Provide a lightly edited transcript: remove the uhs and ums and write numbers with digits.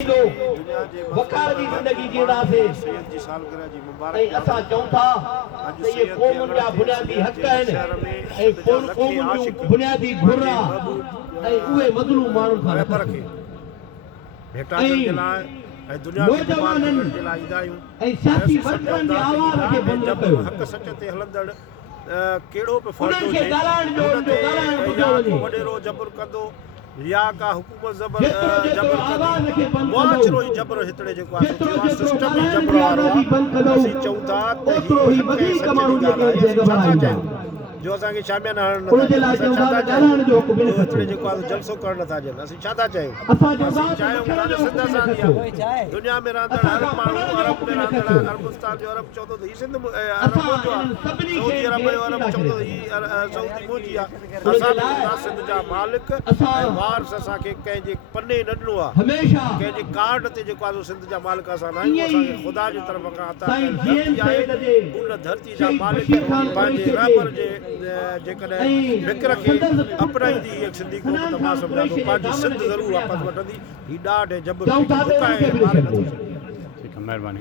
वकार जी जिंदगी जींदासीं ऐं असां चऊं था त इहे क़ौमुनि जा बुनियादी हक़ आहिनि ऐं क़ौमुनि जूं बुनियादी घुर आहे ऐं उहे मज़लूम माण्हुनि खां रखनि नौजवाननि ऐं सियासी वर्करनि जी आवाज़ खे बंदि न कयो। हक़ सच ते हलंदड़ कहिड़ो बि फ़र्ज़ु उन्हनि खे हुजे ॻाल्हाइण जो या को वॾेरो जबर कंदो या का हुकूमत जबर कंदी मुआशिरो ई जबर हितड़े जेको आहे सिस्टम ई जबर वारो आहे। असीं चऊं था त ही हक़ ऐं सच जी ॻाल्हि आहे। असीं छा था चाहियूं जो असांखे शामियाना हणण नथा चाहियूं। असां छा था चाहियूं जो हितड़े जेको आहे जलसो करणु नथा ॾियनि। असीं छा था चाहियूं असीं चाहियूं था त सिंध असांजी आहे। दुनिया में रहंदड़ हर माण्हू अरब में रहंदड़ अरबस्तान जो अरब चवंदो त हीउ सिंध अरब जो आहे। सऊदी अरब जो अरब चवंदो त हीउ सऊदी मुंहिंजी आहे। असां बि सिंध जा मालिक ऐं वारस असांखे कंहिंजे पने न ॾिनो आहे। कंहिंजे कार्ड ते जेको आहे सिंध जा मालिक असां न आहियूं। असांखे ख़ुदा जी तरफ़ खां अता कयल धरती आहे। उन धरती जा मालिक पंहिंजे रहबर जे जेकॾहिं फ़िक्र खे अपनाईंदी हीअ सिंधी क़ौम त मां सम्झां थो पंहिंजी सिंध ज़रूरु वापसि वठंदी। हीउ ॾाढे जबर खे झुकाए मारे नथो सघे। ठीक है, मेहरबानी।